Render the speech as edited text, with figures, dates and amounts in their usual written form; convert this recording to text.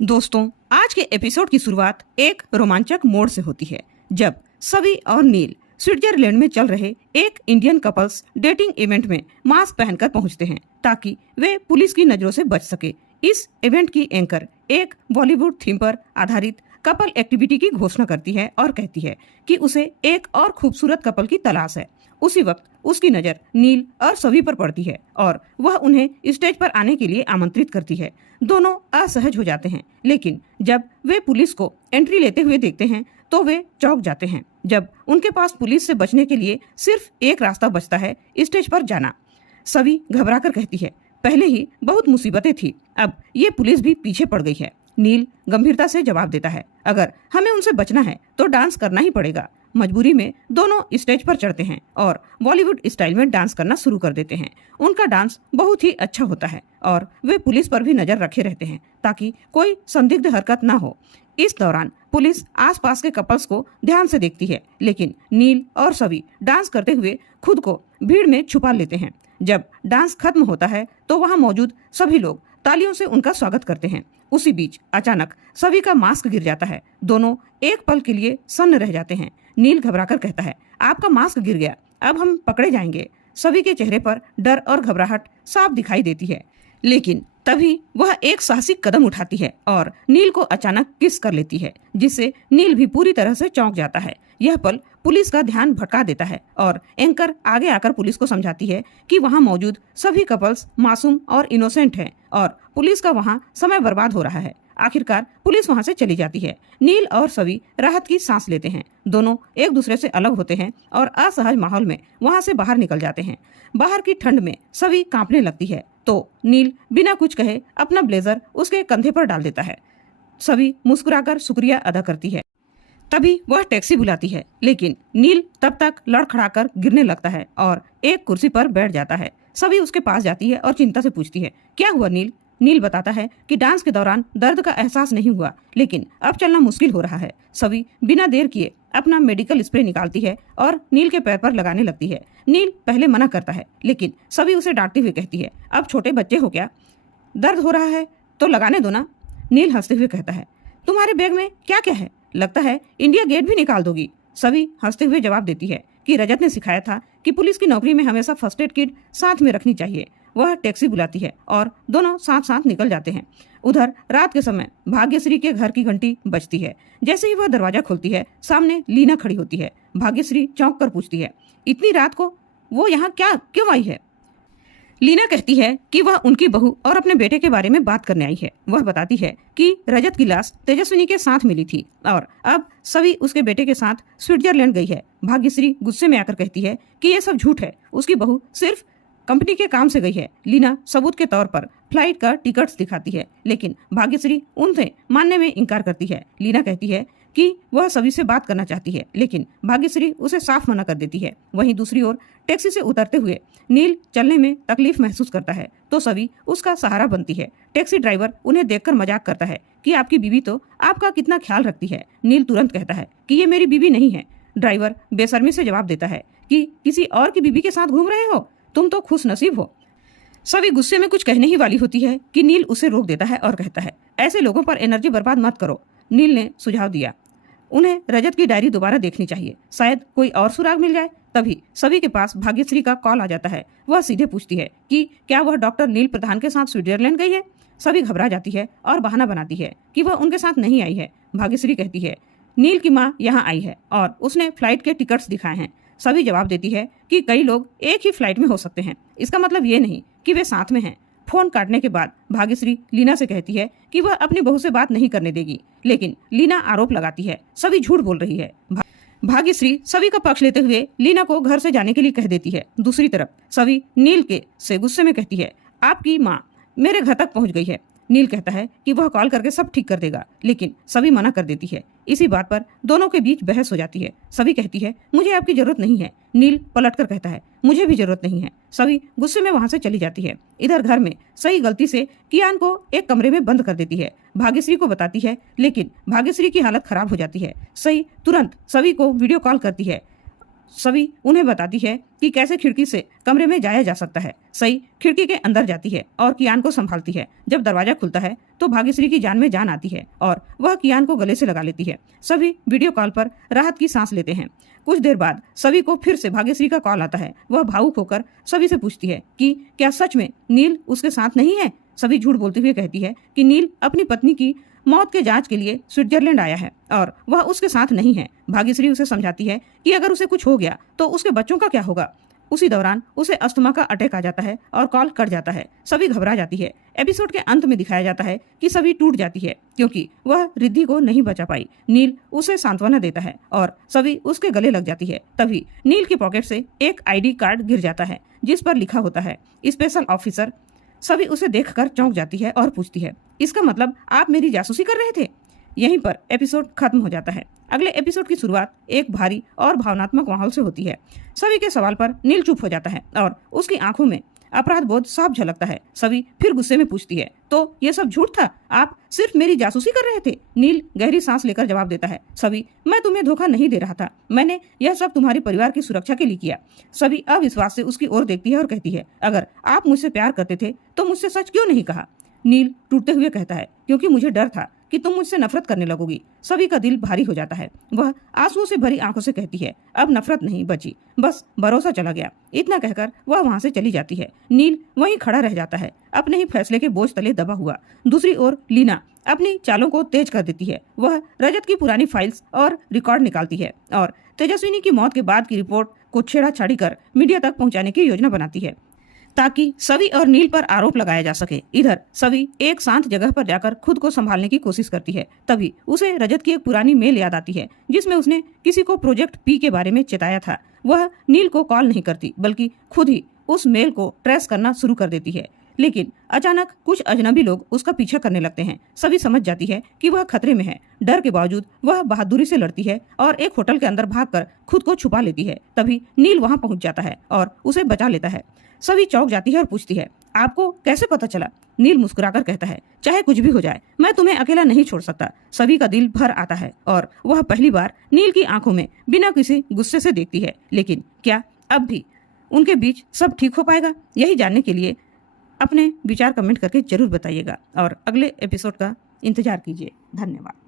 दोस्तों, आज के एपिसोड की शुरुआत एक रोमांचक मोड़ से होती है जब सभी और नील स्विट्जरलैंड में चल रहे एक इंडियन कपल्स डेटिंग इवेंट में मास्क पहनकर पहुंचते हैं ताकि वे पुलिस की नजरों से बच सके। इस इवेंट की एंकर एक बॉलीवुड थीम पर आधारित कपल एक्टिविटी की घोषणा करती है और कहती है कि उसे एक और खूबसूरत कपल की तलाश है। उसी वक्त उसकी नजर नील और सभी पर पड़ती है और वह उन्हें स्टेज पर आने के लिए आमंत्रित करती है। दोनों असहज हो जाते हैं, लेकिन जब वे पुलिस को एंट्री लेते हुए देखते हैं तो वे चौंक जाते हैं जब उनके पास पुलिस से बचने के लिए सिर्फ एक रास्ता बचता है, स्टेज पर जाना। सभी घबराकर कहती है, पहले ही बहुत मुसीबतें थी, अब ये पुलिस भी पीछे पड़ गई है। नील गंभीरता से जवाब देता है, अगर हमें उनसे बचना है तो डांस करना ही पड़ेगा। मजबूरी में दोनों स्टेज पर चढ़ते हैं और बॉलीवुड स्टाइल में डांस करना शुरू कर देते हैं। उनका डांस बहुत ही अच्छा होता है और वे पुलिस पर भी नजर रखे रहते हैं ताकि कोई संदिग्ध हरकत ना हो। इस दौरान पुलिस आसपास के कपल्स को ध्यान से देखती है, लेकिन नील और सभी डांस करते हुए खुद को भीड़ में छुपा लेते हैं। जब डांस खत्म होता है तो वहां मौजूद सभी लोग तालियों से उनका स्वागत करते हैं। उसी बीच अचानक सभी का मास्क गिर जाता है। दोनों एक पल के लिए सन्न रह जाते हैं। नील घबराकर कहता है, आपका मास्क गिर गया, अब हम पकड़े जाएंगे। सभी के चेहरे पर डर और घबराहट साफ दिखाई देती है, लेकिन तभी वह एक साहसिक कदम उठाती है और नील को अचानक किस कर लेती है, जिससे नील भी पूरी तरह से चौंक जाता है। यह पल पुलिस का ध्यान भटका देता है और एंकर आगे आकर पुलिस को समझाती है कि वहां मौजूद सभी कपल्स मासूम और इनोसेंट हैं और पुलिस का वहां समय बर्बाद हो रहा है। आखिरकार पुलिस वहां से चली जाती है। नील और सभी राहत की सांस लेते हैं। दोनों एक दूसरे से अलग होते हैं और असहज माहौल में वहां से बाहर निकल जाते हैं। बाहर की ठंड में सभी कांपने लगती है तो नील बिना कुछ कहे अपना ब्लेजर उसके कंधे पर डाल देता है। सभी मुस्कुराकर शुक्रिया अदा करती है। तभी वह टैक्सी बुलाती है, लेकिन नील तब तक लड़खड़ाकर गिरने लगता है और एक कुर्सी पर बैठ जाता है। सभी उसके पास जाती है और चिंता से पूछती है, क्या हुआ नील? नील बताता है कि डांस के दौरान दर्द का एहसास नहीं हुआ, लेकिन अब चलना मुश्किल हो रहा है। सभी बिना देर किए अपना मेडिकल स्प्रे निकालती है और नील के पैर पर लगाने लगती है। नील पहले मना करता है, लेकिन सभी उसे डांटते हुए कहती है, अब छोटे बच्चे हो क्या, दर्द हो रहा है तो लगाने दो ना। नील हंसते हुए कहता है, तुम्हारे बैग में क्या क्या है, लगता है इंडिया गेट भी निकाल दोगी। सभी हंसते हुए जवाब देती है कि रजत ने सिखाया था कि पुलिस की नौकरी में हमेशा फर्स्ट एड किट साथ में रखनी चाहिए। वह टैक्सी बुलाती है और दोनों साथ साथ निकल जाते हैं। उधर रात के समय भाग्यश्री के घर की घंटी बजती है। जैसे ही वह दरवाजा खोलती है, सामने लीना खड़ी होती है। भाग्यश्री चौंक कर पूछती है, इतनी रात को वो यहाँ क्या क्यों आई है? लीना कहती है कि वह उनकी बहू और अपने बेटे के बारे में बात करने आई है। वह बताती है कि रजत की लाश तेजस्विनी के साथ मिली थी और अब सभी उसके बेटे के साथ स्विट्जरलैंड गई है। भाग्यश्री गुस्से में आकर कहती है कि यह सब झूठ है, उसकी बहू सिर्फ कंपनी के काम से गई है। लीना सबूत के तौर पर फ्लाइट का टिकट्स दिखाती है, लेकिन भाग्यश्री उनसे मानने में इनकार करती है। लीना कहती है कि वह सभी से बात करना चाहती है, लेकिन भाग्यश्री उसे साफ मना कर देती है। वहीं दूसरी ओर टैक्सी से उतरते हुए नील चलने में तकलीफ महसूस करता है तो सभी उसका सहारा बनती है। टैक्सी ड्राइवर उन्हें देखकर मजाक करता है कि आपकी बीवी तो आपका कितना ख्याल रखती है। नील तुरंत कहता है कि ये मेरी बीवी नहीं है। ड्राइवर बेशर्मी से जवाब देता है कि किसी और की बीवी के साथ घूम रहे हो, तुम तो खुश नसीब हो। सभी गुस्से में कुछ कहने ही वाली होती है कि नील उसे रोक देता है और कहता है, ऐसे लोगों पर एनर्जी बर्बाद मत करो। नील ने सुझाव दिया, उन्हें रजत की डायरी दोबारा देखनी चाहिए, शायद कोई और सुराग मिल जाए। तभी सभी के पास भाग्यश्री का कॉल आ जाता है। वह सीधे पूछती है कि क्या वह डॉक्टर नील प्रधान के साथ स्विट्जरलैंड गई है? सभी घबरा जाती है और बहाना बनाती है कि वह उनके साथ नहीं आई है। भाग्यश्री कहती है, नील की माँ यहाँ आई है और उसने फ्लाइट के टिकट्स दिखाए हैं। सभी जवाब देती है कि कई लोग एक ही फ्लाइट में हो सकते हैं, इसका मतलब ये नहीं कि वे साथ में हैं। फोन काटने के बाद भाग्यश्री लीना से कहती है कि वह अपनी बहू से बात नहीं करने देगी, लेकिन लीना आरोप लगाती है सभी झूठ बोल रही है। भाग्यश्री सभी का पक्ष लेते हुए लीना को घर से जाने के लिए कह देती है। दूसरी तरफ सभी नील के से गुस्से में कहती है, आपकी माँ मेरे घर तक पहुंच गई है। नील कहता है कि वह कॉल करके सब ठीक कर देगा, लेकिन सभी मना कर देती है। इसी बात पर दोनों के बीच बहस हो जाती है। सभी कहती है, मुझे आपकी जरूरत नहीं है। नील पलटकर कहता है, मुझे भी जरूरत नहीं है। सभी गुस्से में वहां से चली जाती है। इधर घर में सही गलती से कियान को एक कमरे में बंद कर देती है। भाग्यश्री को बताती है, लेकिन भाग्यश्री की हालत खराब हो जाती है। सही तुरंत सभी को वीडियो कॉल करती है। सभी उन्हें बताती है कि कैसे खिड़की से कमरे में जाया जा सकता है। सई खिड़की के अंदर जाती है और कियान को संभालती है। जब दरवाजा खुलता है तो भाग्यश्री की जान में जान आती है और वह कियान को गले से लगा लेती है। सभी वीडियो कॉल पर राहत की सांस लेते हैं। कुछ देर बाद सभी को फिर से भाग्यश्री का कॉल आता है। वह भावुक होकर सभी से पूछती है कि क्या सच में नील उसके साथ नहीं है। सभी झूठ बोलते हुए कहती है कि नील अपनी पत्नी की मौत के जांच के लिए स्विट्जरलैंड आया है और वह उसके साथ नहीं है। भाग्यश्री उसे समझाती है कि अगर उसे कुछ हो गया तो उसके बच्चों का क्या होगा। उसी दौरान उसे अस्थमा का अटैक आ जाता है और कॉल कट जाता है। सभी घबरा जाती है। एपिसोड के अंत में दिखाया जाता है कि सभी टूट जाती है क्योंकि वह रिद्धि को नहीं बचा पाई। नील उसे सांत्वना देता है और सभी उसके गले लग जाती है। तभी नील की पॉकेट से एक ID कार्ड गिर जाता है जिस पर लिखा होता है स्पेशल ऑफिसर। सभी उसे देखकर चौंक जाती है और पूछती है, इसका मतलब आप मेरी जासूसी कर रहे थे। यहीं पर एपिसोड खत्म हो जाता है। अगले एपिसोड की शुरुआत एक भारी और भावनात्मक माहौल से होती है। सभी के सवाल पर नील चुप हो जाता है और उसकी आंखों में अपराध बोध साफ झलकता है। सभी फिर गुस्से में पूछती है, तो ये सब झूठ था, आप सिर्फ मेरी जासूसी कर रहे थे। नील गहरी सांस लेकर जवाब देता है, सभी मैं तुम्हें धोखा नहीं दे रहा था, मैंने यह सब तुम्हारे परिवार की सुरक्षा के लिए किया। सभी अविश्वास से उसकी ओर देखती है और कहती है, अगर आप मुझसे प्यार करते थे तो मुझसे सच क्यों नहीं कहा। नील टूटते हुए कहता है, क्योंकि मुझे डर था कि तुम मुझसे नफरत करने लगोगी। सभी का दिल भारी हो जाता है। वह आंसुओं से भरी आंखों से कहती है, अब नफरत नहीं बची, बस भरोसा चला गया। इतना कहकर वह वहां से चली जाती है। नील वहीं खड़ा रह जाता है, अपने ही फैसले के बोझ तले दबा हुआ। दूसरी ओर लीना अपनी चालों को तेज कर देती है। वह रजत की पुरानी फाइल्स और रिकॉर्ड निकालती है और तेजस्विनी की मौत के बाद की रिपोर्ट को छेड़ाछाड़ी कर मीडिया तक पहुंचाने की योजना बनाती है ताकि सवी और नील पर आरोप लगाया जा सके। इधर सवी एक शांत जगह पर जाकर खुद को संभालने की कोशिश करती है। तभी उसे रजत की एक पुरानी मेल याद आती है जिसमें उसने किसी को प्रोजेक्ट P के बारे में चेताया था। वह नील को कॉल नहीं करती बल्कि खुद ही उस मेल को ट्रेस करना शुरू कर देती है। लेकिन अचानक कुछ अजनबी लोग उसका पीछा करने लगते हैं। सभी समझ जाती है कि वह खतरे में है। डर के बावजूद वह बहादुरी से लड़ती है और एक होटल के अंदर भागकर खुद को छुपा लेती है। तभी नील वहां पहुंच जाता है और उसे बचा लेता है। सभी चौंक जाती है और पूछती है, आपको कैसे पता चला। नील मुस्कुराकर कहता है, चाहे कुछ भी हो जाए मैं तुम्हें अकेला नहीं छोड़ सकता। सभी का दिल भर आता है और वह पहली बार नील की आंखों में बिना किसी गुस्से से देखती है। लेकिन क्या अब भी उनके बीच सब ठीक हो पाएगा, यही जानने के लिए अपने विचार कमेंट करके जरूर बताइएगा और अगले एपिसोड का इंतजार कीजिए। धन्यवाद।